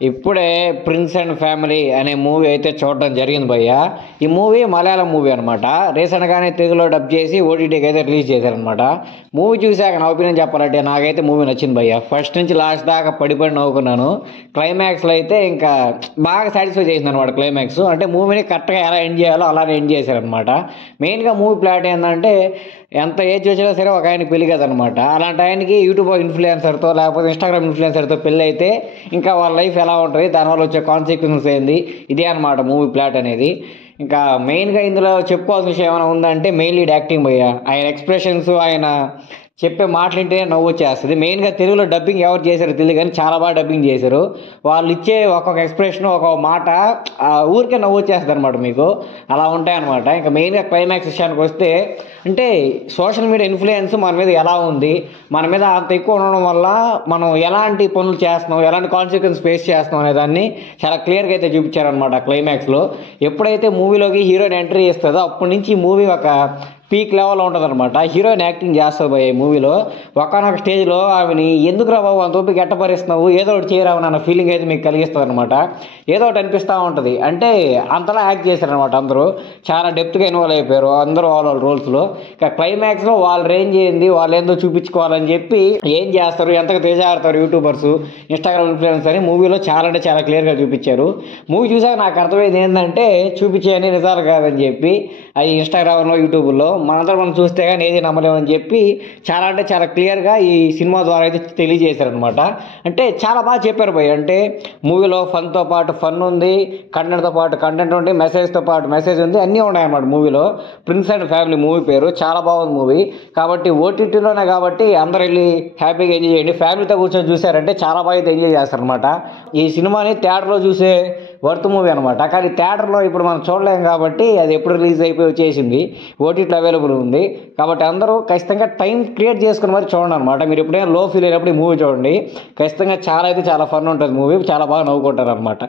ఇప్పుడే 'prince and family' అనే movie అయితే చూడడం జరిగింది భయ్య. ఈ మూవీ మలయాళం మూవీ అనమాట. రీసెంట్‌గానే తెలుగులో డబ్ చేసి ఓటీటీకి అయితే రిలీజ్ చేశారనమాట. మూవీ చూసాక నా ఒపీనియన్ చెప్పాలంటే నాకైతే మూవీ నచ్చింది భయ్య. ఫస్ట్ నుంచి లాస్ట్ దాకా పడి నవ్వుకున్నాను. క్లైమాక్స్‌లో అయితే ఇంకా బాగా సాటిస్ఫై చేసిందనమాట క్లైమాక్స్. అంటే మూవీని కరెక్ట్‌గా ఎలా ఎండ్ చేయాలో అలానే ఎండ్ చేశారనమాట. మెయిన్‌గా మూవీ ప్లాట్ ఏందంటే ఎంత ఏజ్ వచ్చినా సరే ఒక ఆయనకి పెళ్లి కదనమాట. అలాంటి ఆయనకి యూట్యూబ్ ఇన్‌ఫ్లుయెన్సర్‌తో లేకపోతే ఇన్‌స్టాగ్రామ్ ఇన్‌ఫ్లుయెన్సర్‌తో పెళ్లి అయితే ఇంకా వాళ్ళ లైఫ్ ఎలా ఉంటుంది, దానివల్ల వచ్చే కాన్సిక్వెన్సెస్ ఏంది, ఇదే అనమాట మూవీ ప్లాట్ అనేది. ఇంకా మెయిన్గా ఇందులో చెప్పుకోవాల్సిన విషయం ఏమైనా ఉందంటే మెయిన్ లీడ్ యాక్టింగ్ భయ్య. ఆయన ఎక్స్ప్రెషన్స్, ఆయన చెప్పే మాటలు వింటేనే నవ్వు వచ్చేస్తుంది. మెయిన్గా తెలుగులో డబ్బింగ్ ఎవరు చేశారో తెలియదు కానీ చాలా బాగా డబ్బింగ్ చేశారు. వాళ్ళు ఇచ్చే ఒక్కొక్క ఎక్స్ప్రెషన్, ఒక్కొక్క మాట ఊరికే నవ్వు వచ్చేస్తుంది అనమాట మీకు. అలా ఉంటాయన్నమాట. ఇంకా మెయిన్గా క్లైమాక్స్ విషయానికి వస్తే అంటే సోషల్ మీడియా ఇన్ఫ్లుయెన్స్ మన మీద ఎలా ఉంది, మన మీద అంత ఎక్కువ ఉండడం వల్ల మనం ఎలాంటి పనులు చేస్తున్నాం, ఎలాంటి కాన్సిక్వెన్స్ ఫేస్ చేస్తున్నాం అనే దాన్ని చాలా క్లియర్గా అయితే చూపించారనమాట క్లైమాక్స్లో. ఎప్పుడైతే మూవీలోకి హీరోయిన్ ఎంట్రీ ఇస్తుందో అప్పటి నుంచి ఈ మూవీ ఒక పీక్ లెవెల్లో ఉంటుంది అనమాట. హీరోయిన్ యాక్టింగ్ చేస్తుంది భయ్య ఈ మూవీలో. ఒకనొక స్టేజ్లో ఆమెని ఎందుకు రా బాబు అంత ఓపిక ఎట్టపరిస్తున్నావు, ఏదో ఒకటి చేయరావు అన్న ఫీలింగ్ అయితే మీకు కలిగిస్తుంది అనమాట. ఏదో ఒకటి అనిపిస్తూ ఉంటుంది. అంటే అంతలా యాక్ట్ చేశారనమాట అందరూ. చాలా డెప్త్గా ఇన్వాల్వ్ అయిపోయారు అందరూ వాళ్ళ రోల్స్లో. ఇక క్లైమాక్స్లో వాళ్ళ రేంజ్ ఏంది, వాళ్ళు ఏందో చూపించుకోవాలని చెప్పి ఏం చేస్తారు, ఎంతగా తేజాడతారు యూట్యూబర్స్, ఇన్స్టాగ్రామ్ ఇన్ఫ్లుయెన్స్ అని మూవీలో చాలా అంటే చాలా క్లియర్గా చూపించారు. మూవీ చూసాక నాకు అర్థమైంది ఏంటంటే చూపించేయని నిజాలు కాదని చెప్పి అది ఇన్స్టాగ్రామ్లో యూట్యూబ్లో మనందరం మనం చూస్తే కానీ ఏది నమ్మలేమని చెప్పి చాలా అంటే చాలా క్లియర్గా ఈ సినిమా ద్వారా అయితే తెలియజేశారనమాట. అంటే చాలా బాగా చెప్పారు భయ్య. అంటే మూవీలో ఫన్తో పాటు ఫన్ ఉంది, కంటెంట్తో పాటు కంటెంట్ ఉంది, మెసేజ్తో పాటు మెసేజ్ ఉంది, అన్నీ ఉన్నాయన్నమాట మూవీలో. 'ప్రిన్స్ అండ్ ఫ్యామిలీ' మూవీ పేరు. చాలా బాగుంది మూవీ. కాబట్టి ఓటీటీలోనే కాబట్టి అందరూ వెళ్ళి హ్యాపీగా ఎంజాయ్ చేయండి. ఫ్యామిలీతో కూర్చొని చూసారంటే చాలా బాగా అయితే ఎంజాయ్ చేస్తారనమాట. ఈ సినిమాని థియేటర్లో చూసే వర్త్ మూవీ అనమాట. కానీ థియేటర్లో ఇప్పుడు మనం చూడలేం కాబట్టి అది ఎప్పుడు రిలీజ్ అయిపోయి వచ్చేసింది, ఓటీటీలో అవైలబుల్ ఉంది. కాబట్టి అందరూ ఖచ్చితంగా టైం క్రియేట్ చేసుకుని మరి చూడండి అనమాట. మీరు ఎప్పుడైనా లో ఫీల్ అయినప్పుడు ఈ మూవీ చూడండి. ఖచ్చితంగా చాలా అయితే చాలా ఫన్ ఉంటుంది మూవీ. చాలా బాగా నవ్వుకుంటారు అనమాట.